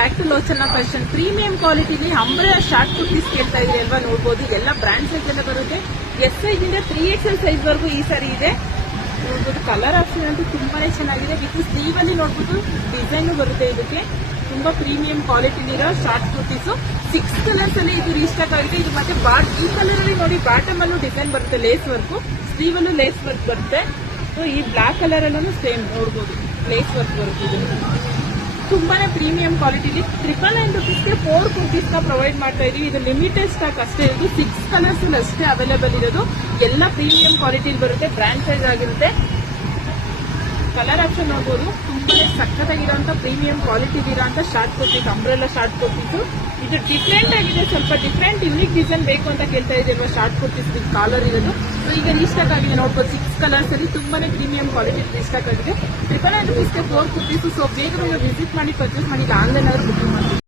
Back to Lochana fashion. Premium ಕ್ವಾಲಿಟಿಲಿ umbrella short kurtis ಕೇಳ್ತಾ ಇದ್ರಿ ಅಲ್ವಾ, ನೋಡಬಹುದು. ಎಲ್ಲ ಬ್ರಾಂಡ್ ಸೈಜ್ ಎಲ್ಲ ಬರುತ್ತೆ. ಎಸ್ ಸೈಜ್ ಇಂದ 3XL ಸೈಜ್ ವರೆಗೂ ಈ ಸಾರಿ ಇದೆ. ನೋಡಬಹುದು ಕಲರ್ ಆಪ್ಷನ್ ಅಂತೂ ತುಂಬಾನೇ ಚೆನ್ನಾಗಿದೆ. ವಿತ್ ಸ್ಲೀವ್ ಅಲ್ಲಿ ನೋಡ್ಬಿಟ್ಟು ಡಿಸೈನ್ ಬರುತ್ತೆ. ಇದಕ್ಕೆ ತುಂಬಾ ಪ್ರೀಮಿಯಂ ಕ್ವಾಲಿಟಿಲಿರೋ ಶಾರ್ಟ್ ಕುರ್ತೀಸು 6 ಕಲರ್ಸ್ ಅಲ್ಲಿ ಇದು ರೀಸ್ಟಾಕ್ ಆಗಿದೆ. ಇದು ಮತ್ತೆ ಈ ಕಲರ್ ಅಲ್ಲಿ ನೋಡಿ ಬಾಟಮ್ ಅಲ್ಲೂ ಡಿಸೈನ್ ಬರುತ್ತೆ, ಲೇಸ್ ವರ್ಕ್. ಸ್ಲೀವ್ ಅಲ್ಲೂ ಲೇಸ್ ವರ್ಕ್ ಬರುತ್ತೆ. ಸೊ ಈ ಬ್ಲಾಕ್ ಕಲರ್ ಅಲ್ಲೂ ಸೇಮ್ ನೋಡಬಹುದು ಲೇಸ್ ವರ್ಕ್ ಬರುತ್ತೆ. ಇದು ತುಂಬಾನೇ ಪ್ರೀಮಿಯಂ ಕ್ವಾಲಿಟಿಲಿ 999 ರುಪೀಸ್ಗೆ 4 ಕುರ್ತೀಸ್ ನ ಪ್ರೊವೈಡ್ ಮಾಡ್ತಾ ಇದೀವಿ. ಇದು ಲಿಮಿಟೆಡ್ ಸ್ಟಾಕ್ ಅಷ್ಟೇ ಇರೋದು. 6 ಕಲರ್ಸ್ ಅಷ್ಟೇ ಅವೈಲೇಬಲ್ ಇರೋದು. ಎಲ್ಲ ಪ್ರೀಮಿಯಂ ಕ್ವಾಲಿಟಿಲಿ ಬರುತ್ತೆ, ಬ್ರ್ಯಾಂಡ್ ಸೈಜ್ ಆಗಿರುತ್ತೆ. ಕಲರ್ ಆಪ್ಷನ್ ನೋಡಬಹುದು. ತುಂಬಾನೇ ಸಖತ್ತಾಗಿರೋಂಥ ಪ್ರೀಮಿಯಂ ಕ್ವಾಲಿಟಿ ಇರೋಂಥ short kurtis, umbrella short kurtis. ಇದು ಡಿಫ್ರೆಂಟ್ ಆಗಿದೆ, ಸ್ವಲ್ಪ ಡಿಫ್ರೆಂಟ್ ಯುನಿಕ್ ಡಿಸೈನ್ ಬೇಕು ಅಂತ ಕೇಳ್ತಾ ಇದೀಲ್ವಾ ಶಾರ್ಟ್ ಕುರ್ತೀಸ್ ಕಾಲರ್ ಇರೋದು. ಸೊ ಈಗ ರೀಸ್ಟಾಕ್ ಆಗಿದೆ ನೋಡ್ಬೋದು. 6 ಕಲರ್ಸ್ ಅಲ್ಲಿ ತುಂಬಾನೇ ಪ್ರೀಮಿಯಂ ಕ್ವಾಲಿಟಿ ರೀಸ್ಟಾಕ್ ಆಗಿದೆ. 999 ರುಪೀಸ್ಗೆ 4 ಕುರ್ತೀಸ್. ಸೊ ಬೇಗ ವಿಸಿಟ್ ಮಾಡಿ ಪರ್ಚೇಸ್ ಮಾಡಿ. ಆನ್ಲೈನ್ ಆದ್ರೂ ಬುಕಿಂಗ್ ಮಾಡಿ.